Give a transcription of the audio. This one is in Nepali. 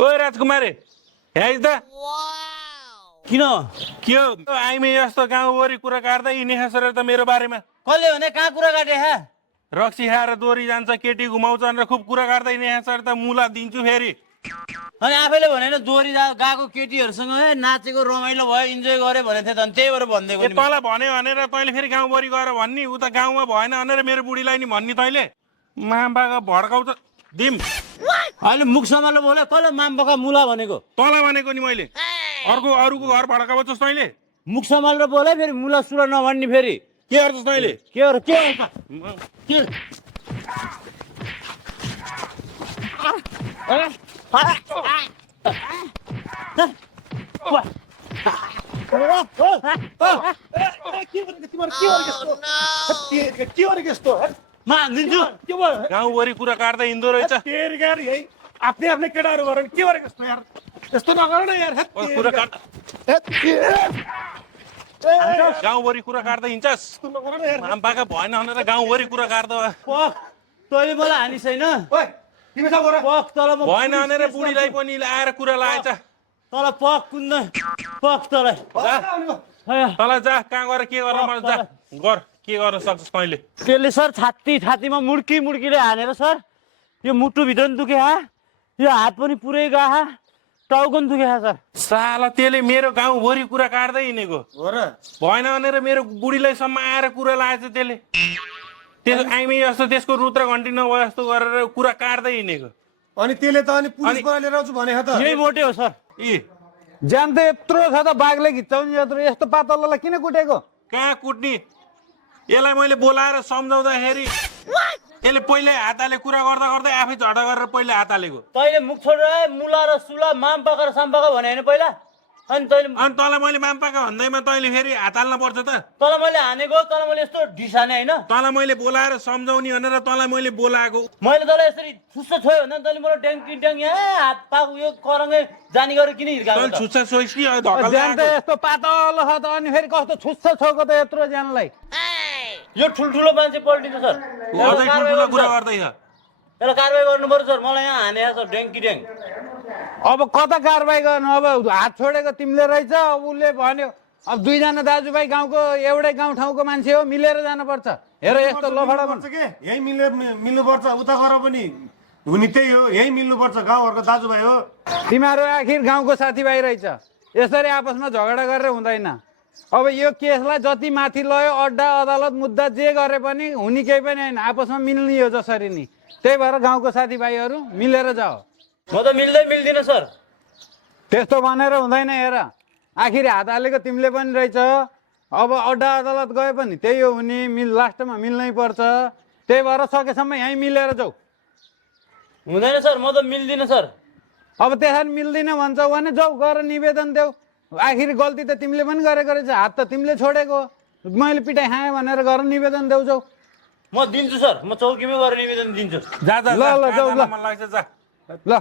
ओ राजकुमारी यहाँ त किन के हो आइमे यस्तो गाउँभरि कुरा काट्दा यी नेहा सर त मेरो बारेमा कसले भने कहाँ कुरा काटे हा रक्सी खाएर दोहोरी जान्छ केटी घुमाउँछ भनेर खुब कुरा काट्दै नेहा सर त मुला दिन्छु फेरि अनि आफैले भनेन दोहोरी गएको केटीहरूसँग नाचेको रमाइलो भयो इन्जोय गरे भने थियो त्यही भएर भनिदिएको नि तँलाई भन्यो भनेर तैँले फेरि गाउँभरि गएर भन्ने उता गाउँमा भएन भनेर मेरो बुढीलाई नि भन्ने तैँले मामबाका भड्काउँछ दिम अहिले मुख सम्हालेर बोले कसले मामबका मुला भनेको तँलाई भनेको नि मैले अरूको घर भड्काउँछस् तैँले मुख सम्हालेर बोले फेरि मुला सुला नभन्ने फेरि के गर्छस् तैँले के गाउँभरि कुरा काट्दै हिँड्दो रहेछ आफ्नै आफ्नै केटाहरू गरेर के गरेको यस्तो यार यस्तो नगर न यार कुरा काट गाउँभरि कुरा काट्दै हिँड्छस् नगर न यार मामबाका भएन भनेर गाउँभरि कुरा काट्दा तैँले मलाई हानी छैन ओइ तिमी सब गर पक तल म भएन भनेर बुढीलाई पनि आएर कुरा लगाएछ तल पक कुन्द पक तलाई तँलाई जा कहाँ गएर के गर्न पर्छ जा गर के गर्न सक्छस् तैँले त्यसले सर छातीमा मुड्कीले हानेर सर यो मुटुभित्र पनि दुखे हा यो हात पनि पुरै गए हा टाउको पनि दुखे हा सर साला त्यसले मेरो गाउँभरि कुरा काट्दै हिँडेको हो र भएन भनेर मेरो बुढीलाई सम्म आएर कुरा लगाएछ त्यसले त्यसो आइमे जस्तो त्यसको रुद्र घन्टी नभए जस्तो गरेर कुरा काट्दै हिँडेको अनि त्यसले त अनि पुलिस बोलाएर लिएर आउँछु भने त यही मोटे हो सर ए ज्यान त यत्रो छ त बाघले घिच्चाउने यत्रो यस्तो पातललाई किन कुटेको कहाँ कुट्ने यसलाई मैले बोलाएर सम्झाउँदाखेरि यसले पहिल्यै हाताले कुरा गर्दा गर्दै आफै झगडा गरेर पहिला हात हालेको तैँले मुख छोडेर मुला र सुला मामपाका र साम्पाका भने होइन पहिला अनि तैँले अनि तँलाई मैले मामपाका भन्दैमा तैँले फेरि हात हाल्न पर्छ त तँलाई मैले हानेको तँलाई मैले यस्तो ढिसाने होइन तँलाई मैले बोलाएर सम्झाउने भनेर तँलाई मैले बोलाएको मैले तँलाई यसरी छुस्स छोयो भने तैँले मलाई ट्याङ्की ट्याङ यहाँ हात पाक यो करङ्गै जानी गरेर किन हिर्काएको तैँले त? छुच्चा सोइस् कि धक्का ज्यान त लगाएको? यस्तो पातलो छ त अनि फेरि कस्तो छुच्छ छोको त यत्रो ज्यानलाई यो ठुल्ठुलो मान्छे पल्टिन्छ सर ऊ अझै ठुल्ठुलो कुरा गर्दैछ यसलाई कारवाही गर्नु पर्छ सर मलाई यहाँ हाने सर ड्याङ्की ट्याङ अब कता कारवाही गर्नु अब हात छोडेको तिमीले रहेछ अब उसले भन्यो अब दुईजना दाजुभाइ गाउँको एउटै गाउँ ठाउँको मान्छे हो मिलेर जानुपर्छ हेर यस्तो लफडा पर्छ के यही मिल्नुपर्छ उता गएर पनि हुने त्यही हो यही मिल्नुपर्छ गाउँहरूको दाजुभाइ हो तिमीहरू आखिर गाउँको साथीभाइ रहेछ यसरी आपसमा झगडा गरेर हुँदैन अब यो केसलाई जति माथि लयो अड्डा अदालत मुद्दा जे गरे पनि हुने केही पनि होइन आपसमा मिल्ने हो जसरी नि त्यही भएर गाउँको साथीभाइहरू मिलेर जाओ म त मिल्दिनँ सर त्यस्तो भनेर हुँदैन हेर आखिर हात हालेको तिमीले पनि रहेछ अब अड्डा अदालत गए पनि त्यही हो हुने लास्टमा मिल्नै पर्छ त्यही भएर सकेसम्म यहीँ मिलेर जाऊ हुँदैन सर म त मिल्दिनँ सर अब त्यसरी मिल्दैन भन्छौ भने जाऊ गएर निवेदन देऊ आखिर गल्ती त तिमीले पनि गरेको रहेछ हात त तिमीले छोडेको मैले पिटाइ खाएँ भनेर गएर निवेदन देऊ जाऊ म दिन्छु सर म चौकीमै गएर निवेदन दिन्छु जा जा ल, ल, जा, जाऊ, जा, ल। मन लाग्छ जा ल